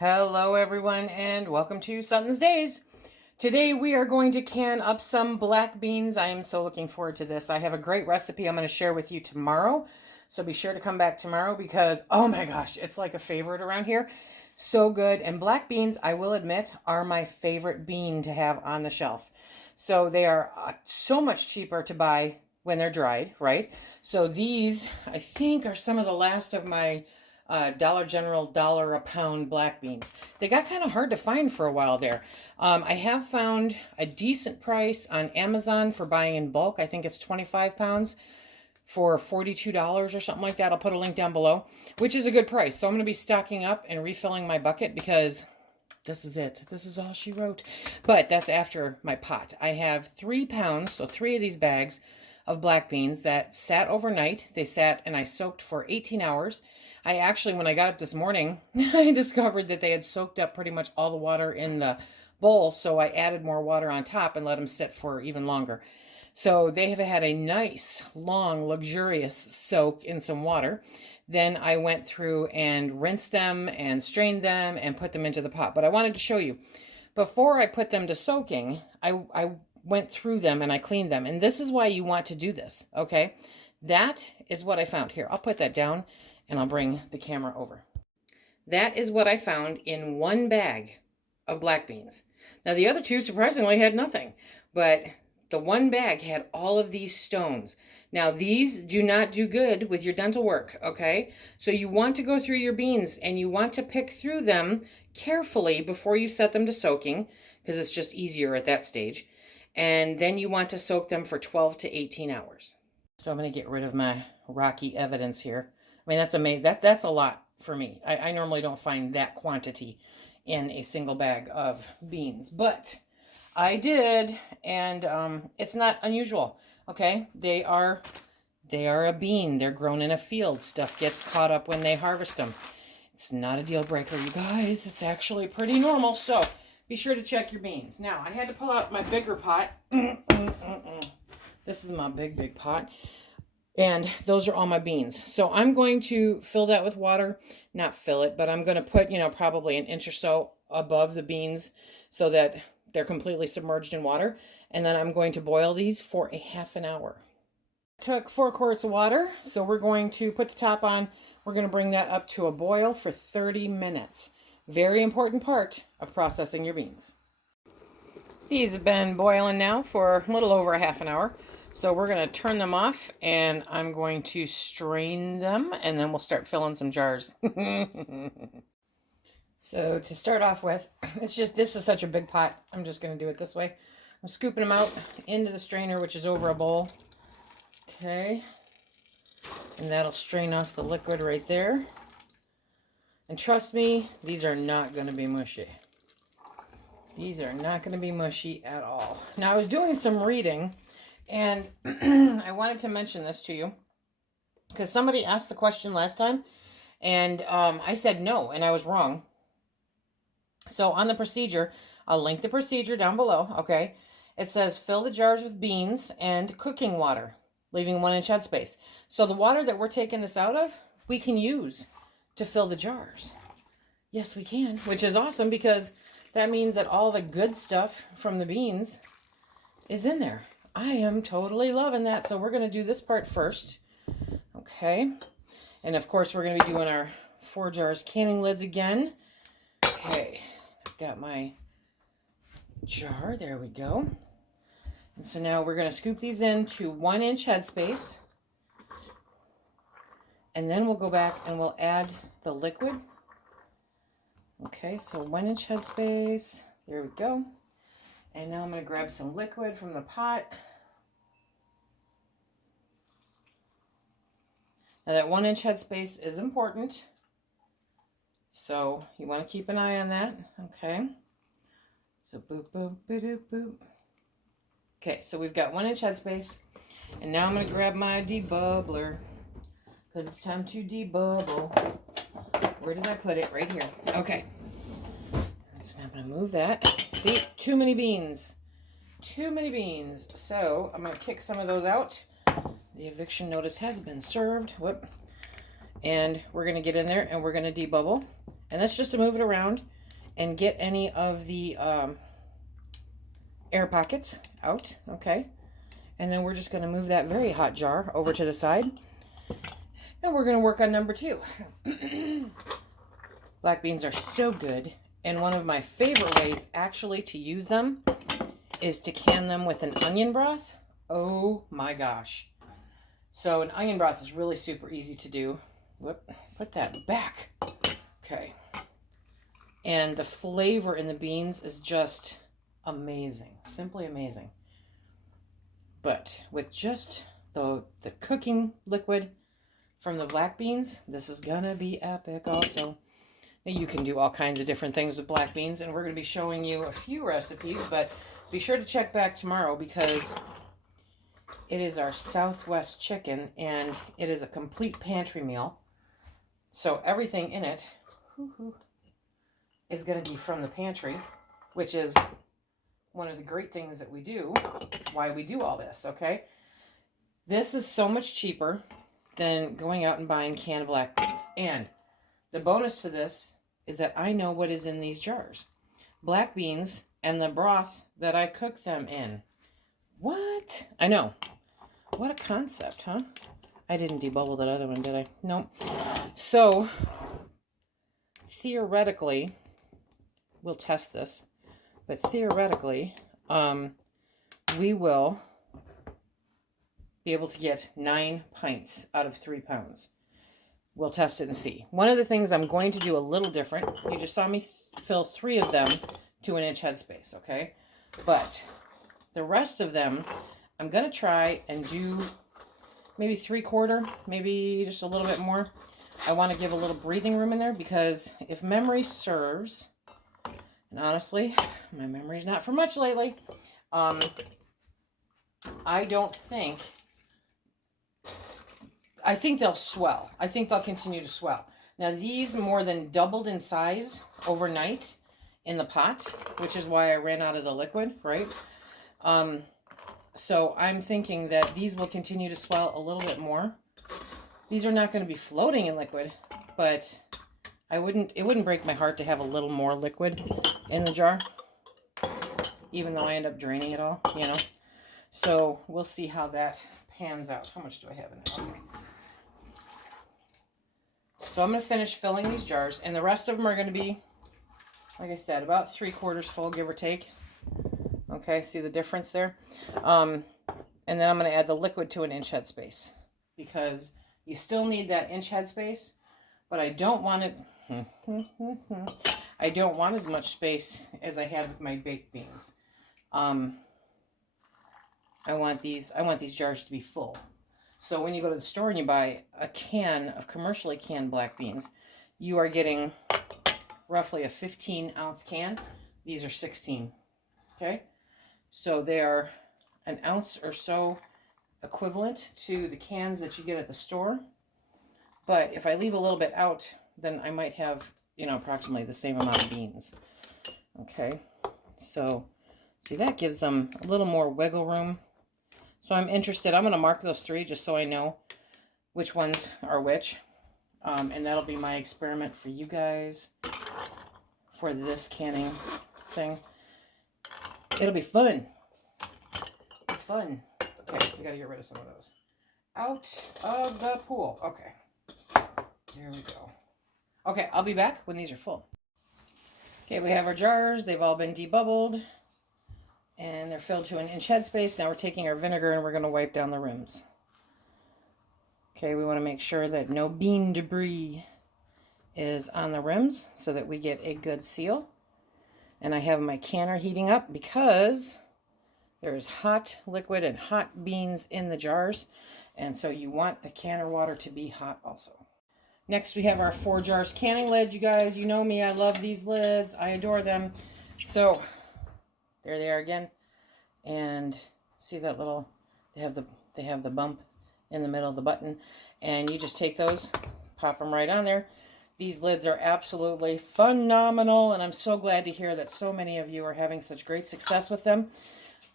Hello everyone and welcome to SuttonsDaze. Today we are going to can up some black beans. I am so looking forward to this. I have a great recipe I'm going to share with you tomorrow. So be sure to come back tomorrow because, oh my gosh, it's like a favorite around here. So good. And black beans, I will admit, are my favorite bean to have on the shelf. So they are so much cheaper to buy when they're dried, right? So these, I think, are some of the last of my Dollar General $1 a pound black beans. They got kind of hard to find for a while there. I have found a decent price on Amazon for buying in bulk. I think it's 25 pounds for $42 or something like that. I'll put a link down below, which is a good price. So I'm going to be stocking up and refilling my bucket because this is it. This is all she wrote. But that's after my pot. I have 3 pounds, so 3 of these bags of black beans that sat overnight. They sat and I soaked for 18 hours. I actually, when I got up this morning, I discovered that they had soaked up pretty much all the water in the bowl, so I added more water on top and let them sit for even longer. So they have had a nice, long, luxurious soak in some water. Then I went through and rinsed them and strained them and put them into the pot. But I wanted to show you, before I put them to soaking, I went through them and I cleaned them. And this is why you want to do this, okay? That is what I found. Here, I'll put that down and I'll bring the camera over. That is what I found in one bag of black beans. Now, the other two, surprisingly, had nothing. But the one bag had all of these stones. Now, these do not do good with your dental work, okay? So you want to go through your beans and you want to pick through them carefully before you set them to soaking, because it's just easier at that stage. And then you want to soak them for 12 to 18 hours. So I'm going to get rid of my rocky evidence here. I mean, that's amazing. That's a lot for me. I normally don't find that quantity in a single bag of beans, but I did, and it's not unusual, okay? They are a bean. They're grown in a field. Stuff gets caught up when they harvest them. It's not a deal breaker, you guys. It's actually pretty normal, so be sure to check your beans. Now, I had to pull out my bigger pot. This is my big pot. And those are all my beans. So I'm going to fill that with water. Not fill it, but I'm going to put, probably an inch or so above the beans so that they're completely submerged in water. And then I'm going to boil these for a half an hour. Took 4 quarts of water. So we're going to put the top on. We're going to bring that up to a boil for 30 minutes. Very important part of processing your beans. These have been boiling now for a little over a half an hour. So we're going to turn them off and I'm going to strain them and then we'll start filling some jars. So to start off with, this is such a big pot. I'm just going to do it this way. I'm scooping them out into the strainer, which is over a bowl. Okay. And that'll strain off the liquid right there. And trust me, these are not going to be mushy. These are not going to be mushy at all. Now I was doing some reading. And I wanted to mention this to you because somebody asked the question last time and I said no, and I was wrong. So on the procedure, I'll link the procedure down below, okay? It says fill the jars with beans and cooking water, leaving 1 inch headspace. So the water that we're taking this out of, we can use to fill the jars. Yes, we can, which is awesome because that means that all the good stuff from the beans is in there. I am totally loving that. So we're going to do this part first. Okay. And of course, we're going to be doing our Forjars canning lids again. Okay. I've got my jar. There we go. And so now we're going to scoop these into 1 inch headspace. And then we'll go back and we'll add the liquid. Okay. So 1 inch headspace. There we go. And now I'm going to grab some liquid from the pot. Now that 1 inch headspace is important. So you want to keep an eye on that. Okay. So boop, boop, boop, boop. Okay, so we've got 1 inch headspace. And now I'm going to grab my debubbler. Because it's time to debubble. Where did I put it? Right here. Okay. So now I'm going to move that. See, too many beans. Too many beans. So I'm going to kick some of those out. The eviction notice has been served. Whoop. And we're going to get in there and we're going to debubble. And that's just to move it around and get any of the air pockets out, okay? And then we're just going to move that very hot jar over to the side. And we're going to work on number 2. Black beans are so good. And one of my favorite ways actually to use them is to can them with an onion broth. Oh my gosh. So an onion broth is really super easy to do. Whoop, put that back. Okay. And the flavor in the beans is just amazing. Simply amazing. But with just the cooking liquid from the black beans, this is gonna be epic also. Now, you can do all kinds of different things with black beans, and we're going to be showing you a few recipes, but be sure to check back tomorrow because it is our Southwest chicken, and it is a complete pantry meal. So everything in it is going to be from the pantry, which is one of the great things that we do, why we do all this, okay? This is so much cheaper than going out and buying canned black beans. And the bonus to this is that I know what is in these jars. Black beans and the broth that I cook them in. What? I know. What a concept, huh? I didn't debubble that other one, did I? Nope. So, theoretically, we'll test this, but theoretically, we will be able to get 9 pints out of 3 pounds. We'll test it and see. One of the things I'm going to do a little different, you just saw me fill 3 of them to an inch headspace, okay? But the rest of them, I'm going to try and do maybe 3/4, maybe just a little bit more. I want to give a little breathing room in there because if memory serves, and honestly, my memory's not for much lately, I think they'll swell. I think they'll continue to swell. Now, these more than doubled in size overnight in the pot, which is why I ran out of the liquid, right? So I'm thinking that these will continue to swell a little bit more. These are not going to be floating in liquid, but it wouldn't break my heart to have a little more liquid in the jar, even though I end up draining it all, you know? So we'll see how that pans out. How much do I have in there? Okay. So I'm going to finish filling these jars, and the rest of them are going to be, like I said, about 3/4 full, give or take. Okay, see the difference there? And then I'm going to add the liquid to an inch headspace because you still need that inch headspace, but I don't want it, I don't want as much space as I had with my baked beans. I want these jars to be full. So when you go to the store and you buy a can of commercially canned black beans, you are getting roughly a 15-ounce can. These are 16, okay? So they are an ounce or so equivalent to the cans that you get at the store. But if I leave a little bit out, then I might have, you know, approximately the same amount of beans. Okay, so see, that gives them a little more wiggle room. So I'm interested. I'm going to mark those 3 just so I know which ones are which. And that'll be my experiment for you guys for this canning thing. It'll be fun. It's fun. Okay, we got to get rid of some of those. Out of the pool. Okay. There we go. Okay, I'll be back when these are full. Okay, we have our jars. They've all been debubbled. And they're filled to an inch headspace. Now we're taking our vinegar and we're going to wipe down the rims. Okay, we want to make sure that no bean debris is on the rims so that we get a good seal. And I have my canner heating up because there's hot liquid and hot beans in the jars. And so you want the canner water to be hot also. Next we have our Forjars canning lid. You guys, you know me, I love these lids. I adore them. So there they are again. And see that little, they have the bump in the middle of the button. And you just take those, pop them right on there. These lids are absolutely phenomenal, and I'm so glad to hear that so many of you are having such great success with them.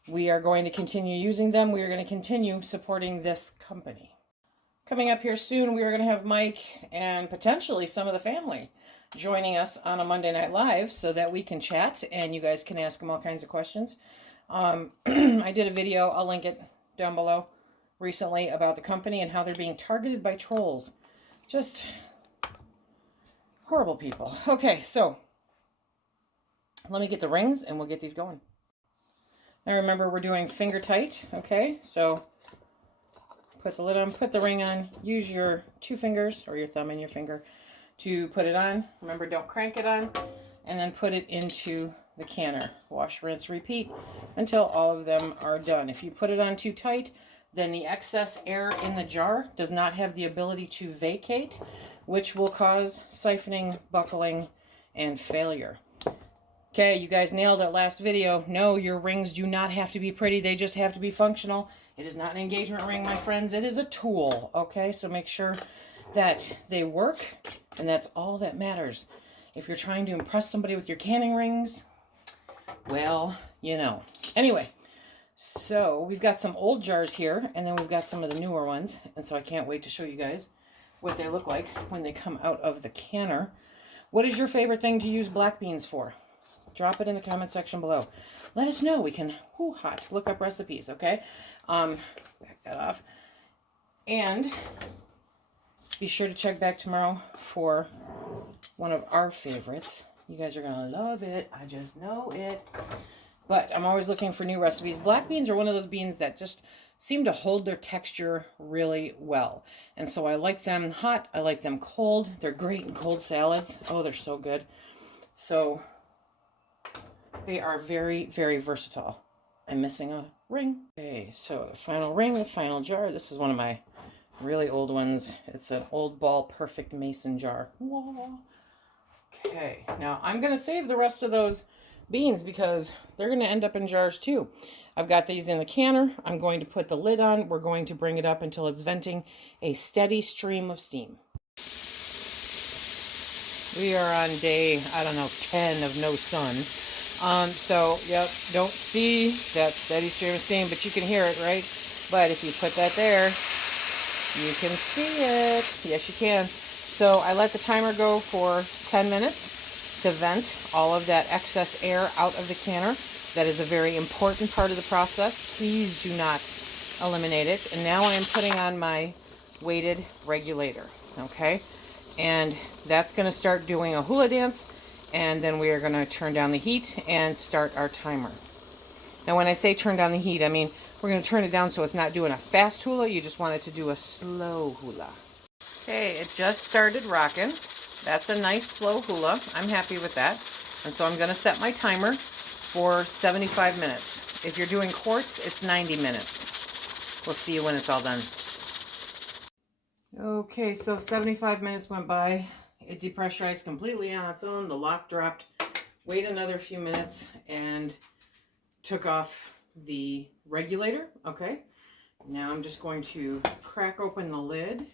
We are going to continue using them. We are going to continue supporting this company. Coming up here soon, we are going to have Mike and potentially some of the family joining us on a Monday Night Live so that we can chat and you guys can ask them all kinds of questions. I did a video, I'll link it down below, recently about the company and how they're being targeted by trolls. Just horrible people. Okay, so let me get the rings and we'll get these going. Now remember, we're doing finger tight, okay? So put the lid on, put the ring on, use your 2 fingers or your thumb and your finger to put it on. Remember, don't crank it on, and then put it into the canner. Wash, rinse, repeat until all of them are done. If you put it on too tight, then the excess air in the jar does not have the ability to vacate, which will cause siphoning, buckling, and failure. Okay, you guys nailed it last video. No, your rings do not have to be pretty. They just have to be functional. It is not an engagement ring, my friends. It is a tool, okay? So make sure that they work, and that's all that matters. If you're trying to impress somebody with your canning rings, well, you know. Anyway, so we've got some old jars here, and then we've got some of the newer ones, and so I can't wait to show you guys what they look like when they come out of the canner. What is your favorite thing to use black beans for? Drop it in the comment section below. Let us know. We can look up recipes, okay? Back that off. And be sure to check back tomorrow for one of our favorites. You guys are going to love it. I just know it. But I'm always looking for new recipes. Black beans are one of those beans that just seem to hold their texture really well. And so I like them hot. I like them cold. They're great in cold salads. Oh, they're so good. So they are very, very versatile. I'm missing a ring. Okay, so the final ring, the final jar. This is one of my really old ones. It's an old ball perfect mason jar. Whoa. Okay, now I'm going to save the rest of those beans because they're going to end up in jars too. I've got these in the canner. I'm going to put the lid on. We're going to bring it up until it's venting a steady stream of steam. We are on day, I don't know, 10 of no sun. So, yep, don't see that steady stream of steam, but you can hear it, right? But if you put that there, you can see it. Yes, you can. So I let the timer go for 10 minutes to vent all of that excess air out of the canner. That is a very important part of the process. Please do not eliminate it. And now I am putting on my weighted regulator, okay? And that's going to start doing a hula dance, and then we are going to turn down the heat and start our timer. Now when I say turn down the heat, I mean we're going to turn it down so it's not doing a fast hula. You just want it to do a slow hula. Okay, it just started rocking. That's a nice slow hula. I'm happy with that. And so I'm going to set my timer for 75 minutes. If you're doing quartz, it's 90 minutes. We'll see you when it's all done. Okay, so 75 minutes went by. It depressurized completely on its own. The lock dropped. Wait another few minutes and took off the regulator. Okay, now I'm just going to crack open the lid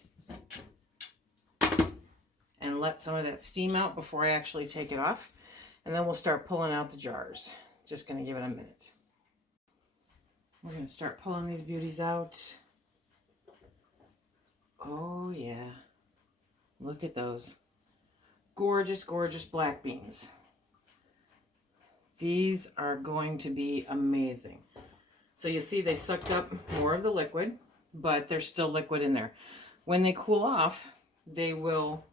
and let some of that steam out before I actually take it off. And then we'll start pulling out the jars. Just going to give it a minute. We're going to start pulling these beauties out. Oh yeah, look at those. Gorgeous, gorgeous black beans. These are going to be amazing. So you see they sucked up more of the liquid, but there's still liquid in there. When they cool off, they will,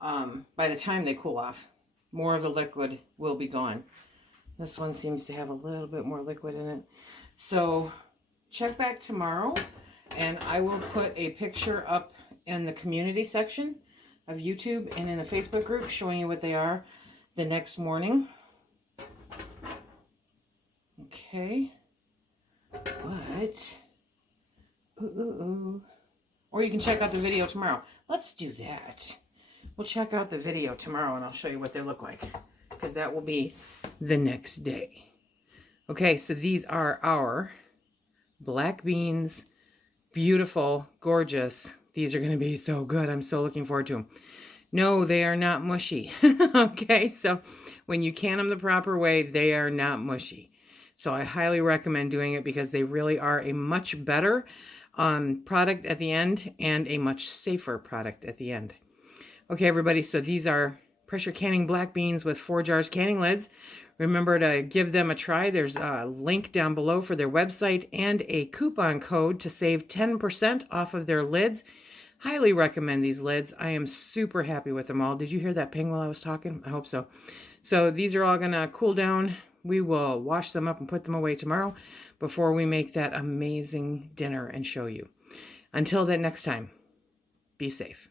by the time they cool off, more of the liquid will be gone. This one seems to have a little bit more liquid in it. So check back tomorrow, and I will put a picture up in the community section of YouTube and in the Facebook group showing you what they are the next morning. Okay. But, or you can check out the video tomorrow. Let's do that. We'll check out the video tomorrow and I'll show you what they look like, because that will be the next day. Okay, so these are our black beans. Beautiful, gorgeous. These are going to be so good. I'm so looking forward to them. No, they are not mushy. Okay, so when you can them the proper way, they are not mushy. So I highly recommend doing it because they really are a much better product at the end and a much safer product at the end. Okay, everybody, so these are pressure canning black beans with Forjars canning lids. Remember to give them a try. There's a link down below for their website and a coupon code to save 10% off of their lids. Highly recommend these lids. I am super happy with them all. Did you hear that ping while I was talking? I hope so. So these are all going to cool down. We will wash them up and put them away tomorrow before we make that amazing dinner and show you. Until then, next time, be safe.